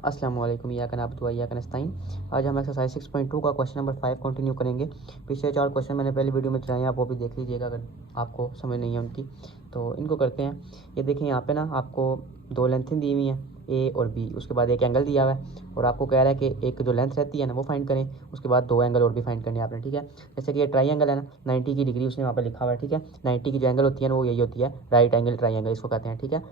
अस्सलाम वालेकुम, या कनाब दुआ या कनस्ताइन। आज हम एक्सरसाइज 6.2 का क्वेश्चन नंबर 5 कंटिन्यू करेंगे। पिछले 4 क्वेश्चन मैंने पहले वीडियो में चलाए हैं, आप वो भी देख लीजिएगा अगर आपको समझ नहीं है उनकी। तो इनको करते हैं। ये देखें, यहाँ पे ना आपको दो लेंथें दी हुई हैं, ए और बी। उसके बाद एक एंगल दिया हुआ है और आपको कह रहा है कि एक जो लेंथ रहती है ना वो फाइंड करें। उसके बाद दो एंगल और भी फाइंड करने हैं आपने, ठीक है। जैसे कि ये ट्राई एंगल है ना, 90 की डिग्री उसने वहाँ पर लिखा हुआ है, ठीक है। 90 की जो एंगल होती है ना वो यही होती है, राइट एंगल ट्राई एंगल इसको कहते हैं, ठीक है।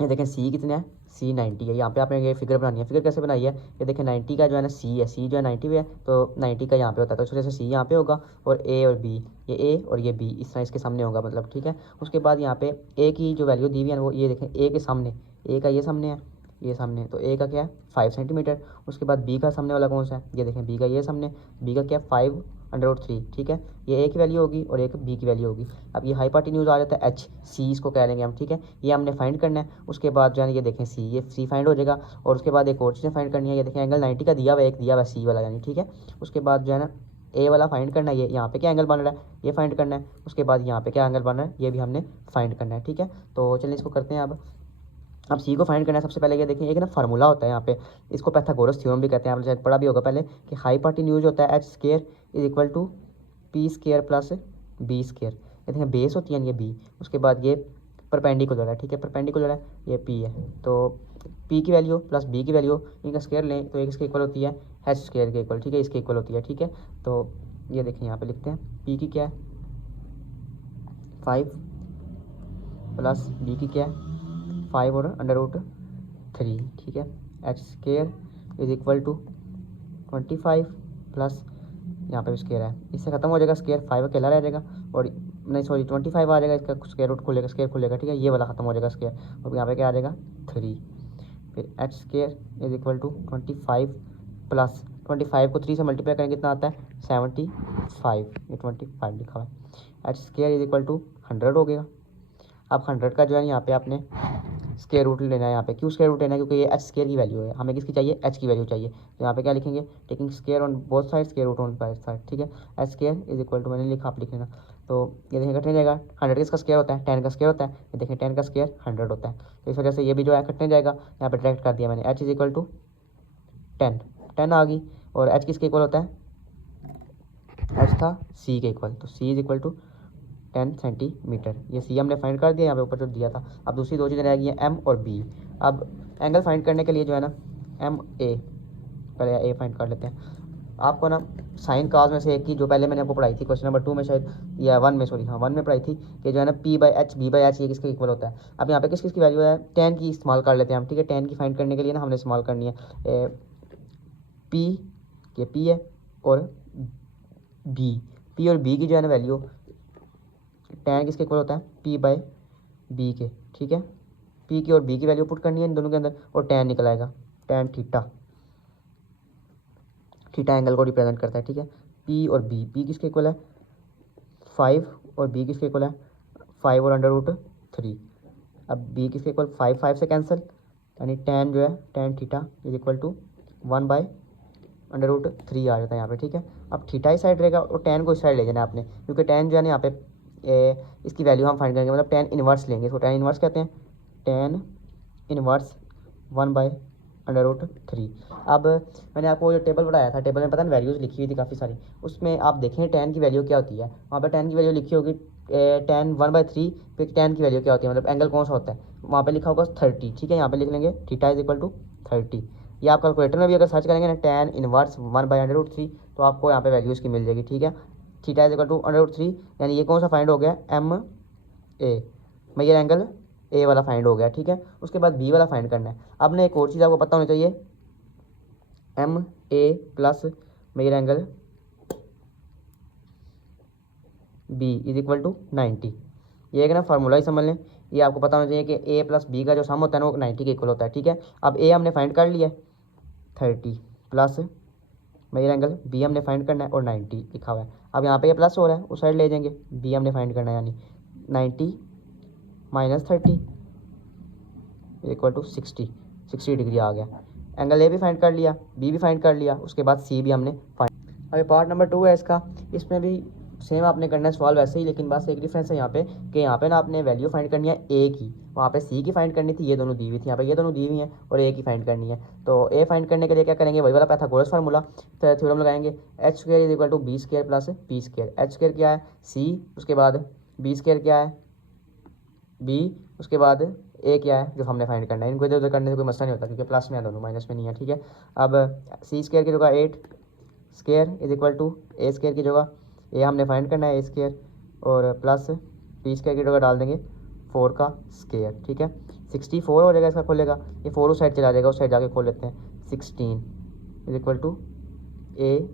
ये देखें सी कितने है, सी 90 है। यहाँ पे आपने ये फिगर बनानी है। फिगर कैसे बनाई है, ये देखें 90 का जो है ना सी है, सी जो है 90 पे है, तो 90 का यहाँ पे होता है, तो इस वजह से सी यहाँ पे होगा और ए और बी, ये ए और ये बी इस तरह इसके सामने होगा, मतलब, ठीक है। उसके बाद यहाँ पे ए की जो वैल्यू दी हुई है वो ये देखें, ए के सामने, ए का ये सामने है, ये सामने, तो ए का क्या है 5 सेंटीमीटर। उसके बाद बी का सामने वाला कौन सा है, ये देखें बी का ये सामने, बी का क्या 5√3, ठीक है। ये ए की वैल्यू होगी और एक बी की वैल्यू होगी। अब ये हाइपोटेन्यूज आ जाता है एच, सी इसको कह लेंगे हम, ठीक है। ये हमने फाइंड करना है। उसके बाद जो है ये देखें सी, ये सी फाइंड हो जाएगा। और उसके बाद एक और चीज़ें फाइंड करनी है। ये देखें एंगल 90 का दिया हुआ है, एक दिया हुआ है सी वाला यानी, ठीक है। उसके बाद जो है ना ए वाला फाइंड करना है, ये यहाँ पे क्या एंगल बन रहा है ये फाइंड करना है। उसके बाद यहाँ पे क्या एंगल बन रहा है ये भी हमने फाइंड करना है, ठीक है। तो चलिए इसको करते हैं। अब सी को फाइंड करना है। सबसे पहले ये देखिए, एक ना फार्मूला होता है यहाँ पे, इसको पाइथागोरस थ्योरम भी कहते हैं, आपने शायद पढ़ा भी होगा पहले कि हाइपोटेन्यूज होता है H square is equal to P square plus B square. ये देखें बेस होती है ये बी, उसके बाद ये परपेंडिकुलर है, ठीक है, परपेंडिकुलर है, ये पी है। तो पी की वैल्यू प्लस बी की वैल्यू इनका स्क्वायर लें तो एक इसके इक्वल होती है एच स्क्वायर के इक्वल, ठीक है, इसके इक्वल होती है, ठीक है। तो ये देखें यहाँ पे लिखते हैं, पी की क्या है 5 प्लस बी की क्या है 5 और √3, ठीक है। H square is equal to 25 plus यहाँ पे भी स्क्वायर है, इससे खत्म हो जाएगा स्क्वायर, 5 अकेला रह जाएगा और नहीं सॉरी 25 आ जाएगा, इसका स्क्वायर रूट खुलेगा, स्क्वायर खुलेगा, ठीक है। ये वाला खत्म हो जाएगा स्क्वायर और यहाँ पे क्या आ जाएगा 3। फिर H square is equal to 25 plus 25 को 3 से मल्टीप्लाई करेंगे कितना आता है 75, ये 25 लिखा हुआ है। H square is equal to 100 हो गया। अब 100 का जो है यहाँ पे आपने स्क्वायर रूट लेना है। यहाँ पे क्यों स्क्वायर रूट लेना है, क्योंकि ये एच स्क्वायर की वैल्यू है, हमें किसकी चाहिए एच की वैल्यू चाहिए। तो यहाँ पे क्या लिखेंगे, taking square on both side, square root on both side, ठीक है। H square is equal to मैंने लिखा, आप लिख लेना। तो ये देखिए कटने जाएगा, 100 किसका स्क्वायर होता है 10 का स्क्वायर होता है, ये देखें 10 का स्क्वायर 100 होता है, तो इस वजह से ये भी जो है कटने जाएगा। यहाँ पे डायरेक्ट कर दिया मैंने, एच इज इक्वल टू 10 आ गई। और एच किसके इक्वल होता है, एच था सी के इक्वल, तो सी इज इक्वल टू 10 सेंटीमीटर। ये सी हमने फाइंड कर दिया, यहाँ पे ऊपर जो दिया था। अब दूसरी दो चीज़ें रह गई हैं एम और बी। अब एंगल फाइंड करने के लिए जो है ना एम ए, पहले ए फाइंड कर लेते हैं। आपको ना साइन काज में से एक की जो पहले मैंने आपको पढ़ाई थी क्वेश्चन नंबर 2 में शायद, या 1 में, सॉरी हाँ 1 में पढ़ाई थी कि जो है ना P by H B by H ये किसके इक्वल होता है। अब यहाँ पे किस किसकी वैल्यू है, 10 की इस्तेमाल कर लेते हैं हम, ठीक है। 10 की फाइंड करने के लिए ना हमने इस्तेमाल करनी है पी, ये पी है और बी, पी और बी की जो है ना वैल्यू tan किसके इक्वल होता है p बाई बी के, ठीक है। p की और b की वैल्यू पुट करनी है इन दोनों के अंदर और tan निकल आएगा, tan थीटा, थीटा एंगल को रिप्रेजेंट करता है, ठीक है। p और b, p किसके इक्वल है 5 और b किसके इक्वल है 5 और √3। अब b किसके इक्वल 5, 5 से कैंसिल, यानी tan जो है tan theta is equal to 1 by √3 आ जाता है यहाँ पे, ठीक है। अब थीटा इस साइड रहेगा और tan को इस साइड ले जाना है आपने, क्योंकि tan जो है ना यहाँ पे इसकी वैल्यू हम फाइंड करेंगे, मतलब tan इनवर्स लेंगे, इसको tan इनवर्स कहते हैं, tan इनवर्स 1 बाई √3। अब मैंने आपको जो टेबल बताया था, टेबल में पता है वैल्यूज़ लिखी हुई थी काफ़ी सारी, उसमें आप देखें tan की वैल्यू क्या होती है, वहाँ पर tan की वैल्यू लिखी होगी tan 1/3, फिर tan की वैल्यू क्या होती है, मतलब एंगल कौन सा होता है, वहाँ पे लिखा होगा 30, ठीक है। यहाँ पे लिख लेंगे थीटा इज इक्वल टू 30। ये आप कैलकुलेटर में भी अगर सर्च करेंगे ना tan इनवर्स 1 बाई √3 तो आपको यहाँ पे वैल्यूज़ की मिल जाएगी, ठीक है। थीटा इज इक्वल टू √3, यानी ये कौन सा फाइंड हो गया एम ए, मैं ये एंगल ए वाला फाइंड हो गया, ठीक है। उसके बाद बी वाला फाइंड करना है। अब ना एक और चीज़ आपको पता होनी चाहिए, एम ए प्लस मेरा angle B is equal to 90। ये एक ना फार्मूला ही समझ लें, ये आपको पता होना चाहिए कि ए प्लस बी का जो सम होता है ना वो 90 के इक्वल होता है, ठीक है। अब ए हमने फाइंड कर लिया 30 प्लस मेरा एंगल बी हमने फाइंड करना है और 90 लिखा हुआ है। अब यहाँ पे ये प्लस हो रहा है उस साइड ले जाएंगे, बी हमने फाइंड करना है, यानी 90 माइनस 30 इक्वल टू 60 डिग्री आ गया। एंगल ए भी फाइंड कर लिया, बी भी फाइंड कर लिया, उसके बाद सी भी हमने फाइंड। अभी पार्ट नंबर 2 है इसका, इसमें भी सेम आपने करना है सवाल वैसे ही, लेकिन बस एक डिफरेंस है यहाँ पे कि यहाँ पे ना आपने वैल्यू फाइंड करनी है ए की, वहाँ पे सी की फाइंड करनी थी, ये दोनों दी हुई थी, यहाँ पे ये दोनों दी हुई हैं और ए की फाइंड करनी है। तो ए फाइंड करने के लिए क्या करेंगे, वही वाला पाइथागोरस फार्मूला थ्योरम लगाएंगे, H square is equal to B square plus P square. H square क्या है सी, उसके बाद बी स्क्वायर क्या है बी, उसके बाद ए क्या है जो हमने फाइंड करना है। इनको इधर उधर करने से कोई मसला नहीं होता क्योंकि प्लस में है दोनों, माइनस में नहीं है, ठीक है। अब सी स्क्वायर की जगह 8 square is equal to A square की जगह ए हमने फाइंड करना है ए स्क्वायर, और प्लस पी स्क्वायर की जगह डाल देंगे 4 का स्क्वायर, ठीक है। 64 हो जाएगा इसका खोलेगा, ये 4 उस साइड चला जाएगा, उस साइड जाके खोल लेते हैं। 16 is equal to A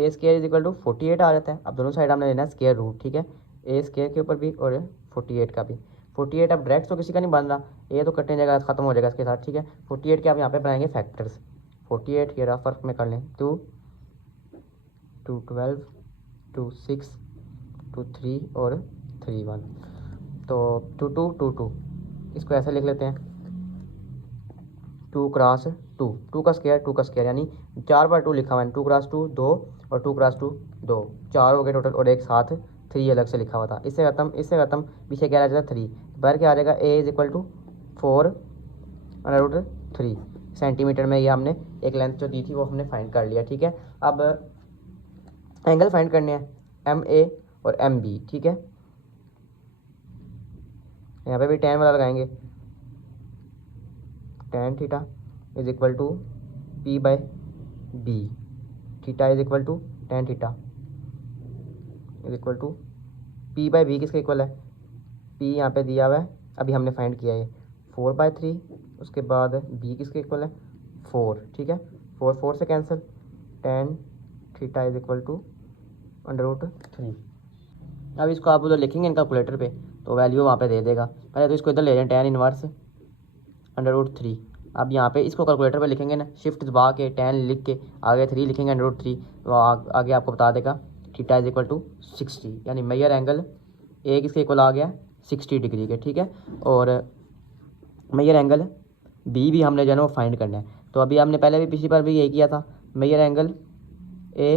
square is equal to 48 आ जाता है। अब दोनों साइड हमने लेना है स्क्वायर रूट, ठीक है, ए स्क्वायर के ऊपर भी और 48 का भी। 48 अब डायरेक्ट तो किसी का नहीं बन रहा, ये तो कटने जाएगा, खत्म हो जाएगा इसके साथ, ठीक है। 48 के आप यहाँ पे बनाएंगे फैक्टर्स, 48 ये रहा फर्क में कर लें, 2 2 12 2 6 2 3 और 3 1, तो 2 2 2 2, इसको ऐसे लिख लेते हैं 2 क्रॉस 2, 2 का स्क्वायर यानी 4 बार 2 लिखा हुआ है, 2 क्रॉस 2 2 और 2 क्रॉस 2 2, 4 हो गए टोटल, और एक साथ 3 अलग से लिखा हुआ था। इससे ख़त्म पीछे क्या आ जाएगा 3, बाहर क्या आ जाएगा ए इज इक्वल टू 4√3 सेंटीमीटर में। ये हमने एक लेंथ जो दी थी वो हमने फाइंड कर लिया, ठीक है। अब एंगल फाइंड करने हैं एम ए और एम बी, ठीक है। यहाँ पे भी tan वाला लगाएंगे, tan theta is equal to P by B, theta is equal to tan theta is equal to P by B, किसके इक्वल है, पी यहाँ पे दिया हुआ है, अभी हमने फाइंड किया है 4/3, उसके बाद बी किसके इक्वल है 4, ठीक है। 4 से cancel, tan theta is equal to √3। अब इसको आप उधर लिखेंगे कैलकुलेटर पे तो वैल्यू वहाँ पे दे देगा। पहले तो इसको इधर ले लें tan इनवर्स √3। अब यहाँ पे इसको कैलकुलेटर पे लिखेंगे ना, शिफ्ट दबा के tan लिख के आगे 3 लिखेंगे √3, तो आगे आपको बता देगा थीटा इज इक्वल टू 60, यानी मेजर एंगल ए किसके इक्वल आ गया 60 डिग्री के, ठीक है। और मेजर एंगल बी भी हमने जो है ना वो फाइंड करना है। तो अभी हमने पहले भी पिछली बार भी यही किया था, measure angle A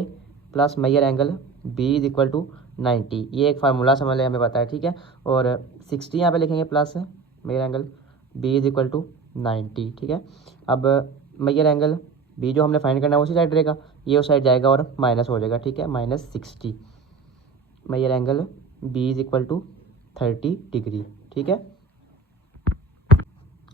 plus measure angle B is equal to 90, ये एक फार्मूला समझ ले, हमें पता है, ठीक है। और 60 यहाँ पे लिखेंगे plus measure angle B is equal to 90, ठीक है। अब मेजर एंगल बी जो हमने फाइंड करना है उसी साइड रहेगा, ये उस साइड जाएगा और माइनस हो जाएगा, ठीक है, -60। Measure angle B is equal to 30 degree, ठीक है।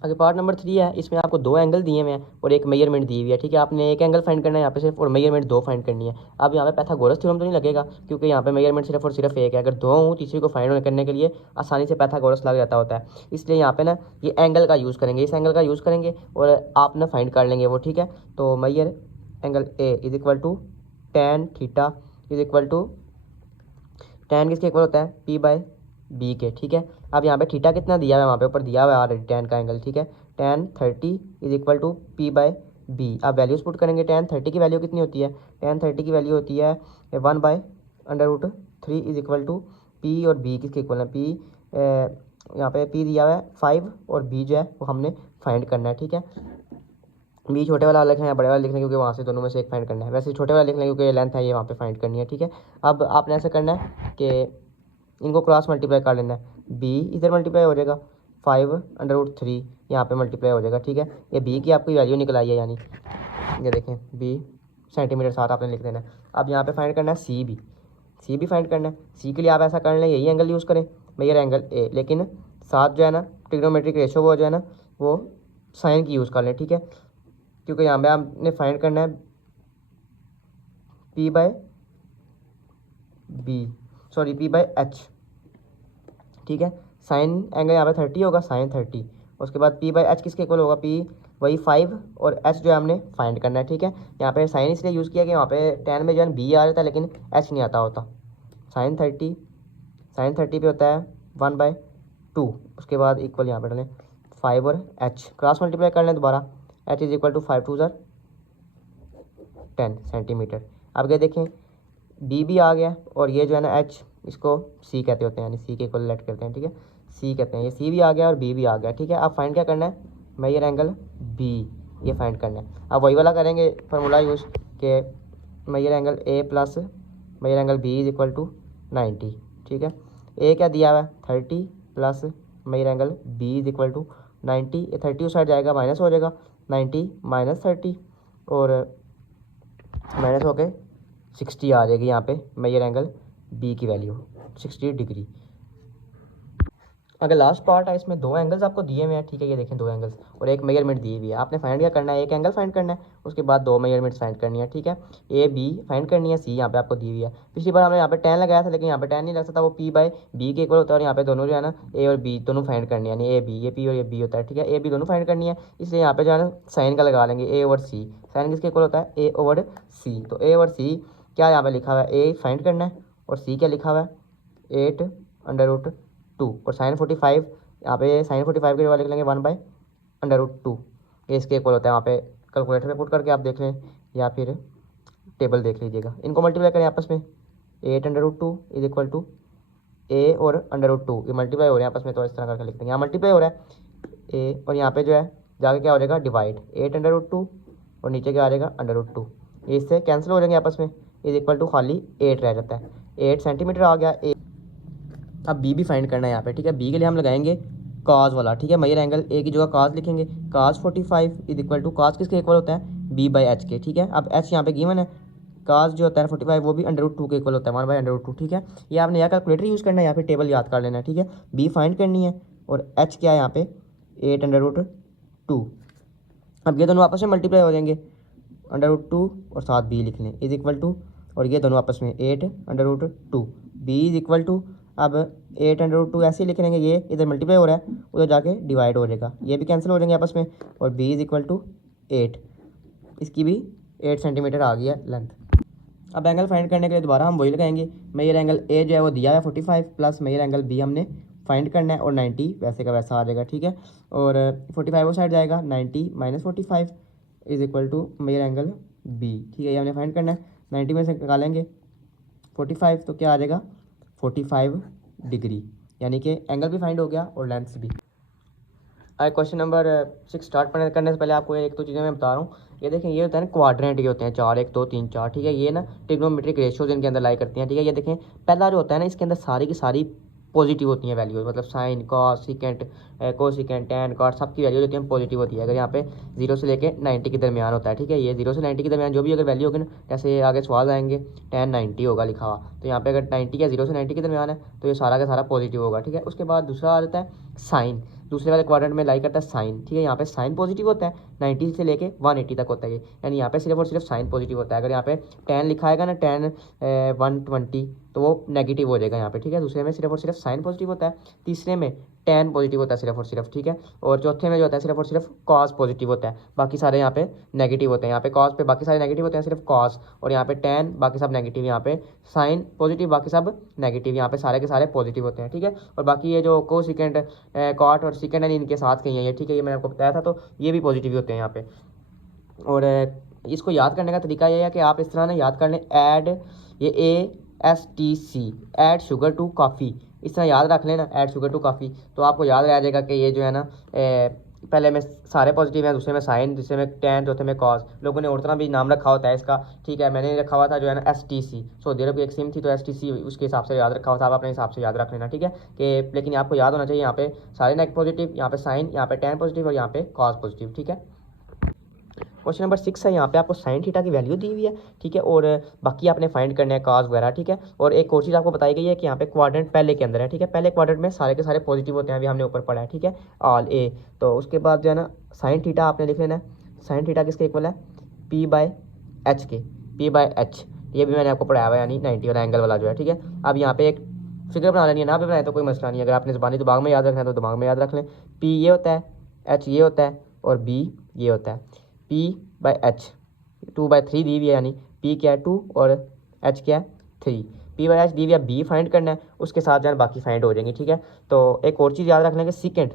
आगे पार्ट नंबर 3 है, इसमें आपको 2 एंगल दिए हुए हैं और एक मेजरमेंट दी हुई है, ठीक है। आपने एक एंगल फाइंड करना है यहाँ पे सिर्फ, और मेजरमेंट 2 फाइंड करनी है। अब यहाँ पे पाइथागोरस थ्योरम तो नहीं लगेगा क्योंकि यहाँ पे मेजरमेंट सिर्फ और सिर्फ एक है, अगर 2 हूँ तीसरी को फाइंड करने के लिए आसानी से पाइथागोरस लग जाता होता है, इसलिए यहाँ पे ना ये एंगल का यूज़ करेंगे, इस एंगल का यूज़ करेंगे और आप ना फाइंड कर लेंगे वो, ठीक है। तो measure angle A is equal to tan theta is equal to tan किसके इक्वल होता है p बाय बी के, ठीक है। अब यहाँ पे थीटा कितना दिया हुआ है, वहाँ पे ऊपर दिया हुआ है ऑलरेडी tan का एंगल, ठीक है। tan 30 is equal to p by B. अब वैल्यूज पुट करेंगे, tan 30 की वैल्यू कितनी होती है, tan 30 की वैल्यू होती है 1/√3 इज इक्वल टू p, और b किसके इक्वल है p, यहाँ पे p दिया हुआ है 5 और b जो है वो हमने फाइंड करना है, ठीक है। बी छोटे वाला लिख लें या बड़े वाला लिख लें क्योंकि वहाँ से दोनों में से एक फाइंड करना है, वैसे छोटे वाला लिख लें क्योंकि ये लेंथ है, ये वहाँ पे फाइंड करनी है, ठीक है। अब आपने ऐसा करना है कि इनको क्रॉस मल्टीप्लाई कर लेना है, बी इधर मल्टीप्लाई हो जाएगा 5/√3 यहाँ पे मल्टीप्लाई हो जाएगा, ठीक है। ये बी की आपकी वैल्यू निकल आई है, यानी ये देखें बी सेंटीमीटर साथ आपने लिख देना है। अब यहाँ पे फाइंड करना है सी भी फाइंड करना है। सी के लिए आप ऐसा कर लें, यही एंगल यूज़ करें मेजर एंगल ए, लेकिन साथ जो है ना ट्रिग्नोमेट्रिक रेशो वो जो है ना वो साइन की यूज़ कर लें, ठीक है, क्योंकि यहाँ पे आपने फाइंड करना है p बाय एच, ठीक है। साइन एंगल यहाँ पे 30 होगा, साइन 30, उसके बाद p बाय एच किसके इक्वल होगा, p वही 5 और h जो है हमने फाइंड करना है, ठीक है। यहाँ पे साइन इसलिए यूज़ किया कि वहाँ पे tan में जो है b आ जाता है लेकिन h नहीं आता होता। साइन 30 पे होता है 1/2, उसके बाद इक्वल यहाँ पे डालें 5 और h क्रॉस मल्टीप्लाई कर लें दोबारा, h is equal to 5 2 10 centimetre. अब ये देखें b भी आ गया और ये जो है ना h इसको c कहते होते हैं, यानी c के इक्वल लेट करते हैं, ठीक है, c कहते हैं। ये c भी आ गया और b भी आ गया, ठीक है। अब फाइंड क्या करना है, मेजर एंगल b, ये फाइंड करना है। अब वही वाला करेंगे फार्मूला यूज़ के measure angle a plus measure angle B is equal to 90, ठीक है। ए क्या दिया हुआ है 30 plus measure angle B is equal to 90, ये 30 उस साइड जाएगा माइनस हो जाएगा, 90 माइनस 30 और माइनस हो के 60 आ जाएगी यहाँ पे मेजर एंगल बी की वैल्यू 60 डिग्री। अगर लास्ट पार्ट है इसमें दो एंगल्स आपको दिए हुए हैं, ठीक है, ये देखें दो एंगल्स और एक मेजरमेंट दी हुई है। आपने फाइंड क्या करना है, एक एंगल फाइंड करना है, उसके बाद दो मेजरमेंट्स फाइंड करनी है, ठीक है। ए बी फाइंड करनी है, सी यहाँ पे आपको दी हुई है। पिछली बार हमने यहाँ पे 10 लगाया था, लेकिन यहाँ पे 10 नहीं लग सकता, वो पी बाई बी के इक्वल होता है और यहाँ पे दोनों जो है ना ए और बी दोनों फाइंड करनी है, यानी ए बी, ये पी और ये बी होता है, ठीक है। ए बी दोनों फाइंड करनी है, इसलिए यहाँ पे जो है ना साइन का लगा लेंगे, ए ओवर सी। साइन किसके इक्वल होता है, ए ओवर सी। तो ए ओवर सी क्या यहाँ पे लिखा हुआ है, ए फाइंड करना है और सी क्या लिखा हुआ है 8√2 और साइन 45 यहाँ पे साइन 45 के जगह लिख लेंगे 1/√2, ये इसके इक्वल होता है। वहाँ पे कैलकुलेटर में पुट करके आप देख लें या फिर टेबल देख लीजिएगा। इनको मल्टीप्लाई करें आपस में, 8√2 इज इक्वल टू ए और √2, ये मल्टीप्लाई हो रहे हैं आपस में, तो इस तरह करके लिख देंगे। यहाँ मल्टीप्लाई हो रहा है ए और यहाँ पे जो है जाके क्या हो जाएगा डिवाइड, 8√2 और नीचे क्या आ जाएगा √2, ये इससे कैंसिल हो जाएंगे आपस में, इज इक्वल टू खाली 8 रह जाता है, 8 सेंटीमीटर आ गया। अब बी भी फाइंड करना है यहाँ पे, ठीक है। बी के लिए हम लगाएंगे काज वाला, ठीक है। मेजर एंगल ए की जगह काज लिखेंगे, काज 45 इज इक्वल टू काज किसके इक्वल होता है बी बाई एच के, ठीक है। अब एच यहाँ पे गिवन है, काज जो होता है 45 वो भी √2 के इक्वल होता है 1/√2, ठीक है। ये आपने या कैलकुलेटर यूज़ करना है या फिर टेबल याद कर लेना है, ठीक है। बी फाइंड करनी है और एच क्या है यहाँ पे 8√2। अब ये दोनों आपस में मल्टीप्लाई हो जाएंगे, √2 और साथ बी लिख लें इज इक्वल टू, और ये दोनों आपस में 8√2, बी इज इक्वल टू, अब 8√2 ऐसे ही लिख लेंगे, ये इधर मल्टीप्लाई हो रहा है उधर जाके डिवाइड हो जाएगा, ये भी कैंसिल हो जाएंगे आपस में, और बी इज इक्वल टू 8, इसकी भी 8 सेंटीमीटर आ गई है लेंथ। अब एंगल फाइंड करने के लिए दोबारा हम वही लगाएंगे, मेजर एंगल ए जो है वो दिया है 45 प्लस मेजर एंगल बी हमने फाइंड करना है और 90 वैसे का वैसा आ जाएगा, ठीक है। और 45 वो साइड जाएगा, 90 minus 45 is equal to measure angle B, ठीक है। ये हमने फाइंड करना है, 90 में से निकालेंगे 45 तो क्या आ जाएगा 45 डिग्री, यानी कि एंगल भी फाइंड हो गया और लेंथ भी। क्वेश्चन नंबर 6 स्टार्ट करने से पहले आपको एक दो चीज़ें मैं बता रहा हूँ। ये देखें, ये होता है ना क्वाड्रेंट, ये होते हैं 4 1 2 3 4, ठीक है। ये ना ट्रिग्नोमेट्रिक रेशियोज इनके अंदर लाई करती हैं, ठीक है। ये देखें पहला जो होता है ना, इसके अंदर सारी की सारी पॉजिटिव होती हैं वैल्यूज, मतलब sine cos secant cosecant tan cot सबकी वैल्यूज होती हैं पॉजिटिव होती है। अगर यहाँ पे 0 से लेके 90 के दरमियान होता है, ठीक है। ये 0 से 90 के दरमियान जो भी अगर वैल्यू होगी ना, जैसे आगे सवाल आएंगे tan 90 होगा लिखा हुआ, तो यहाँ पे अगर 90 या 0 से 90 के दरमियान है तो ये सारा का सारा पॉजिटिव होगा, ठीक है। उसके बाद दूसरा आ जाता है साइन, दूसरे वाले क्वाड्रेंट में लाई करता है साइन, ठीक है। यहाँ पे साइन पॉजिटिव होता है, 90 से लेके 180 तक होता है ये, यानी यहाँ पे सिर्फ और सिर्फ साइन पॉजिटिव होता है। अगर यहाँ पे tan लिखा आएगा ना tan 120 तो वो नेगेटिव हो जाएगा यहाँ पे, ठीक है। दूसरे में सिर्फ और सिर्फ साइन पॉजिटिव होता है, तीसरे में tan पॉजिटिव होता है सिर्फ और सिर्फ, ठीक है। और चौथे में जो होता है सिर्फ और सिर्फ cos पॉजिटिव होता है, बाकी सारे यहाँ पे नेगेटिव होते हैं। यहाँ पे cos पे बाकी सारे नेगेटिव होते हैं, सिर्फ cos, और यहाँ पे tan बाकी सब नेगेटिव, यहाँ पे साइन पॉजिटिव बाकी सब नेगेटिव, यहाँ पे सारे के सारे पॉजिटिव होते हैं, ठीक है। और बाकी ये जो कोसिकेंट कॉट और सिकेंड है इनके साथ कहीं है ये, ठीक है, ये मैंने आपको बताया था, तो ये भी पॉजिटिव होते हैं यहाँ पे। और इसको याद करने का तरीका ये है कि आप इस तरह ना याद कर लें, ऐड ये ASTC add sugar to coffee, इस तरह याद रख लेना, ऐड शुगर टू कॉफ़ी, तो आपको याद रह जाएगा कि ये जो है ना पहले में सारे पॉजिटिव हैं, दूसरे में साइन, दूसरे में टैन, चौथे में कॉस। लोगों ने और तरह भी नाम रखा होता है इसका, ठीक है। मैंने रखा हुआ था जो है ना STC, सऊदी अरब की एक सिम थी तो STC उसके हिसाब से याद रखा हुआ था, आप अपने हिसाब से याद रख लेना, ठीक है। कि लेकिन आपको याद होना चाहिए यहाँ पे सारे नेगेटिव पॉजिटिव, यहाँ पे साइन, यहाँ पे टैन पॉजिटिव और यहाँ पे कॉस पॉजिटिव, ठीक है। क्वेश्चन नंबर 6 है, यहाँ पे आपको साइन थीटा की वैल्यू दी हुई है, ठीक है। और बाकी आपने फाइंड करना है काज वगैरह, ठीक है। और एक और चीज़ आपको बताई गई है कि यहाँ पे क्वाड्रेंट पहले के अंदर है, ठीक है। पहले क्वाड्रेंट में सारे के सारे पॉजिटिव होते हैं, अभी हमने ऊपर पढ़ा है, ठीक है, ऑल ए। तो उसके बाद जो है ना साइन थीटा आपने लिख लेना है, साइन थीटा किसके इक्वल है P/H के, P/H, ये भी मैंने आपको पढ़ाया हुआ है, यानी 90 वाला एंगल वाला जो है, ठीक है। अब यहाँ पे एक फिगर बना लेनी है, ना भी बनाए तो कोई मसला नहीं, अगर आपने ज़बानी दिमाग में याद रखना है तो दिमाग में याद रख लें। P ये होता है, H ये होता है और B ये होता है। P/H 2/3 दी हुई है, यानी P क्या है 2 और H क्या है 3। P/H दी हुई है, B फाइंड करना है, उसके साथ जो है बाकी फाइंड हो जाएंगे, ठीक है। तो एक और चीज़ याद रख लेंगे, secant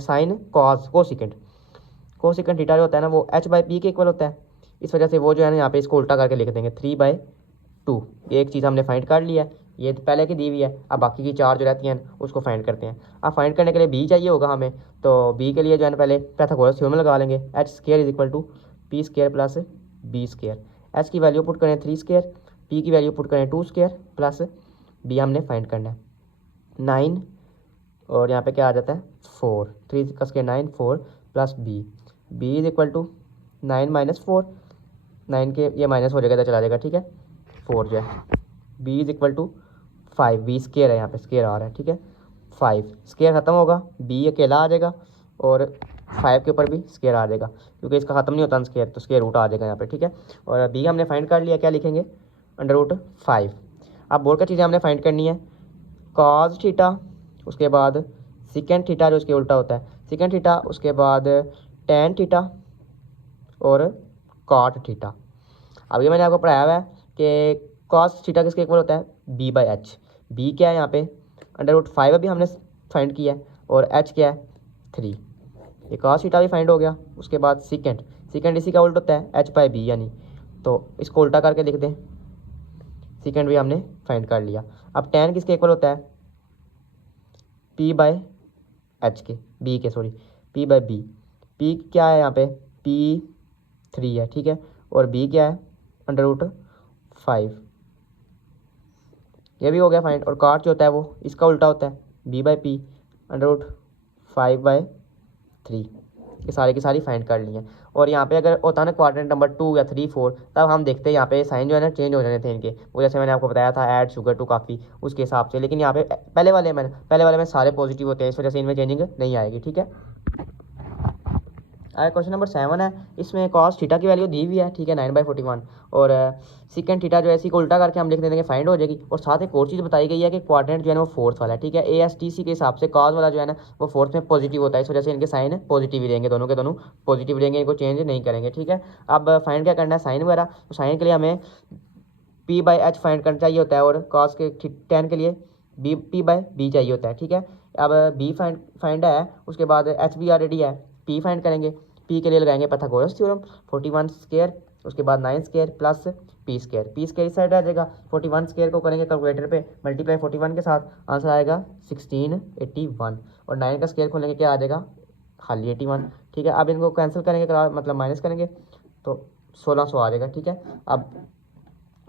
sine cos cosecant theta जो होता है ना वो H/P के इक्वल होता है, इस वजह से वो जो है ना यहाँ पे इसको उल्टा करके लिख देंगे 3/2। ये एक चीज़ हमने फाइंड कर लिया है, ये तो पहले की दी हुई है। अब बाकी की 4 जो रहती हैं उसको फाइंड करते हैं। अब फाइंड करने के लिए B चाहिए होगा हमें, तो B के लिए जो है ना पहले पाइथागोरस थ्योरम लगा लेंगे, H² = P² + B²। H की वैल्यू पुट करें 3², पी की वैल्यू पुट करें 2 स्क्वायर प्लस बी हमने फाइंड करना है 9 और यहाँ पे क्या आ जाता है 4, 3 का square 9, 4 plus B is equal to 9 minus 4, 9 के ये माइनस हो जाएगा तो चला जाएगा, ठीक है 4 जो है। B is equal to 5, B square है, यहाँ पे स्केयर आ रहा है, ठीक है 5 स्केयर ख़त्म होगा, बी अकेला आ जाएगा और 5 के ऊपर भी स्केयर आ जाएगा क्योंकि इसका ख़त्म नहीं होता स्केयर, तो स्केयर रूट आ जाएगा यहाँ पे, ठीक है। और बी हमने फाइंड कर लिया, क्या लिखेंगे √5। अब और क्या चीज़ें हमने फाइंड करनी है, कॉज थीटा, उसके बाद सिकेंड थीटा जो उसके उल्टा होता है सिकेंड थीटा, उसके बाद टेन थीटा और कॉट थीटा। अब ये मैंने आपको पढ़ाया हुआ है कि कॉस थीटा किसके इक्वल होता है b/h। बी क्या है यहाँ पे √5 अभी हमने फाइंड किया है और h क्या है 3। ये कॉस थीटा भी फाइंड हो गया। उसके बाद सिकेंड इसी का उल्टा होता है h/b यानी, तो इसको उल्टा करके लिख दें, सिकेंड भी हमने फाइंड कर लिया। अब टेन किसके इक्वल होता है p/h के, b के सॉरी p/b। p क्या है यहाँ पे p3 है, ठीक है, और b क्या है √5, ये भी हो गया फाइंड। और कॉट जो होता है वो इसका उल्टा होता है b/p √5/3। ये सारी की सारी फाइंड कर ली हैं। और यहाँ पे अगर होता है ना क्वाड्रेंट नंबर 2 या 3, 4, तब हम देखते हैं यहाँ पे साइन जो है ना चेंज हो जाने थे इनके, वो जैसे मैंने आपको बताया था ऐड शुगर टू काफ़ी उसके हिसाब से। लेकिन यहाँ पे पहले वाले में सारे पॉजिटिव होते हैं, इस वजह से इनमें चेंजिंग नहीं आएगी, ठीक है। क्वेश्चन नंबर 7 है, इसमें कॉस थीटा की वैल्यू दी हुई है, ठीक है 9/41, और सिकेंड थीटा जो है इसी को उल्टा करके हम लिख देंगे फाइंड हो जाएगी। और साथ एक और चीज़ बताई गई है कि क्वाड्रेंट जो है ना वो फोर्थ वाला है, ठीक है। ASTC के हिसाब से कॉस वाला जो है ना वो फोर्थ में पॉजिटिव होता है, इस वजह से इनके साइन पॉजिटिव ही रहेंगे, दोनों के दोनों पॉजिटिव रहेंगे, इनको चेंज नहीं करेंगे, ठीक है। अब फाइंड क्या करना है साइन वगैरह, तो साइन के लिए हमें p/h फाइंड करना चाहिए होता है और कॉस के टेन के लिए p/b चाहिए होता है, ठीक है। अब b फाइंड है, उसके बाद h भी ऑलरेडी है, p फाइंड करेंगे, p के लिए लगाएंगे पाइथागोरस थ्योरम 41 स्क्वायर, उसके बाद 9 स्क्वायर प्लस p स्क्वायर इस साइड आ जाएगा। 41 स्क्वायर को करेंगे कैलकुलेटर पे मल्टीप्लाई 41 के साथ, आंसर आएगा 1681, और 9 का स्क्वायर खोलेंगे क्या आ जाएगा खाली 81, ठीक है। अब इनको कैंसिल करेंगे मतलब माइनस करेंगे तो 1600 आ जाएगा, ठीक है। अब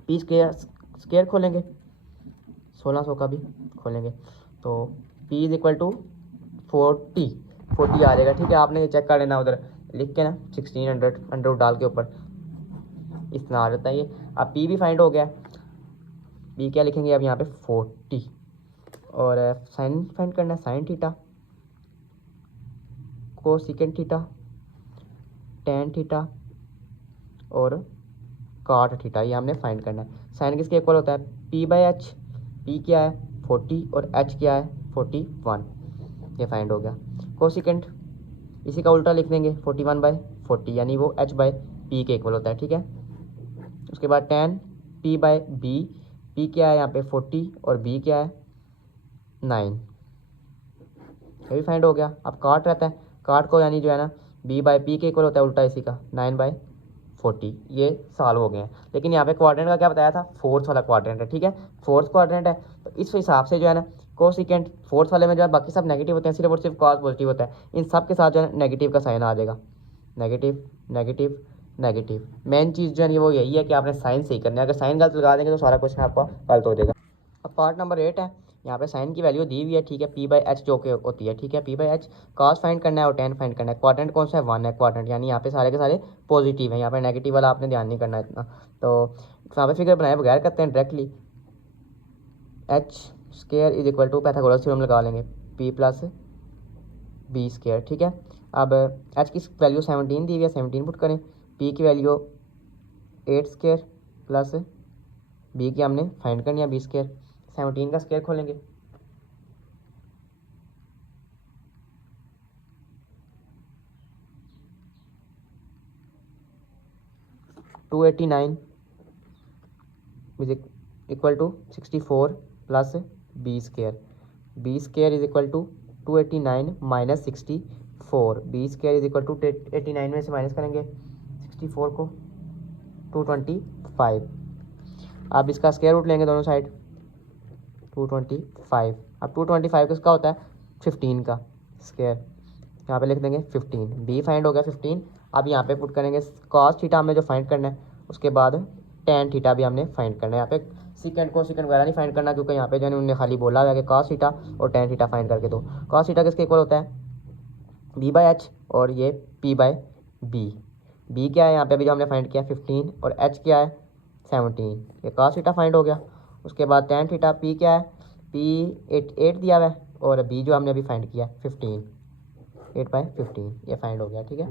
p स्क्वायर खोलेंगे 1600 का भी खोलेंगे तो p इज इक्वल टू 40 आ जाएगा, ठीक है। आपने ये चेक कर लेना उधर लिख के ना 1600 अंडर डाल के ऊपर इतना आ जाता है ये। अब p भी फाइंड हो गया, p क्या लिखेंगे अब यहाँ पे 40, और साइन फाइंड करना है sine theta, cosecant theta, tan theta और कॉट थीटा, ये हमने फाइंड करना है। साइन किसके इक्वल होता है p/h, p क्या है 40 और h क्या है 41, ये फाइंड हो गया। कोसेकेंट इसी का उल्टा लिख देंगे 41/40 यानी वो h/p के इक्वल होता है, ठीक है। उसके बाद टेन p/b, p क्या है यहाँ पे 40 और b क्या है 9, ये भी फाइंड हो गया। अब काट रहता है, काट को यानी जो है ना b/p के इक्वल होता है उल्टा इसी का 9/40, ये सॉल्व हो गए हैं। लेकिन यहाँ पे क्वाड्रेंट का क्या बताया था फोर्थ वाला क्वाड्रेंट है, ठीक है, फोर्थ क्वाड्रेंट है, तो इस हिसाब से जो है ना कोसेकेंट फोर्थ वाले में जो है बाकी सब नेगेटिव होते हैं, सिर्फ और सिर्फ कॉस पॉजिटिव होता है। इन सब के साथ जो है नेगेटिव का साइन आ जाएगा, नेगेटिव नेगेटिव नेगेटिव। मेन चीज़ जो है वो यही है कि आपने साइन सही करना है, अगर साइन गलत लगा देंगे तो सारा क्वेश्चन आपका गलत हो जाएगा। अब पार्ट नंबर 8 है, यहाँ पे साइन की वैल्यू दी हुई है, ठीक है, p/h जो कि होती है, ठीक है, p/h कॉस फाइंड करना है और टेन फाइंड करना है। क्वाड्रेंट कौन सा है 1 है क्वाड्रेंट, यानी यहाँ पे सारे के सारे पॉजिटिव हैं, यहाँ पे नेगेटिव वाला आपने ध्यान नहीं करना इतना। तो यहाँ पे फिगर बनाए बगैर करते हैं directly, h square is equal to Pythagoras theorem लगा लेंगे p+b स्क्वायर, ठीक है। अब h की वैल्यू 17 दी हुई है, 17 पुट करें, p की वैल्यू 8 स्क्वायर प्लस b की हमने फाइंड करनी है b स्क्वायर, 17 का स्क्वायर खोलेंगे 289 is equal to 64 plus b square is equal to 289 minus 64, b square is equal to 89 में से माइनस करेंगे 64 को 225। अब इसका स्क्वायर रूट लेंगे दोनों साइड 225। अब 225 किसका होता है 15 का स्क्वायर, यहाँ पे लिख देंगे 15, b फाइंड हो गया 15। अब यहाँ पे पुट करेंगे कॉस थीटा हमें जो फाइंड करना है, उसके बाद टेन थीटा भी हमने फाइंड करना है। यहाँ पे सीकेंड को सीकेंड वगैरह नहीं फाइंड करना, क्योंकि यहाँ पे जो है उन्होंने खाली बोला हुआ है कि कॉस थीटा और टेन थीटा फाइंड करके दो। कॉस थीटा किसके इक्वल होता है, बी बाई एच, और ये पी बाई बी। बी क्या है यहाँ पे अभी जो हमने फाइंड किया 15, और एच क्या है 17। ये कॉस थीटा फाइंड हो गया। उसके बाद टेन थीटा, पी क्या है, पी 8 दिया हुआ है, और बी जो हमने अभी फाइंड किया 15, 8/15, ये फाइंड हो गया। ठीक है।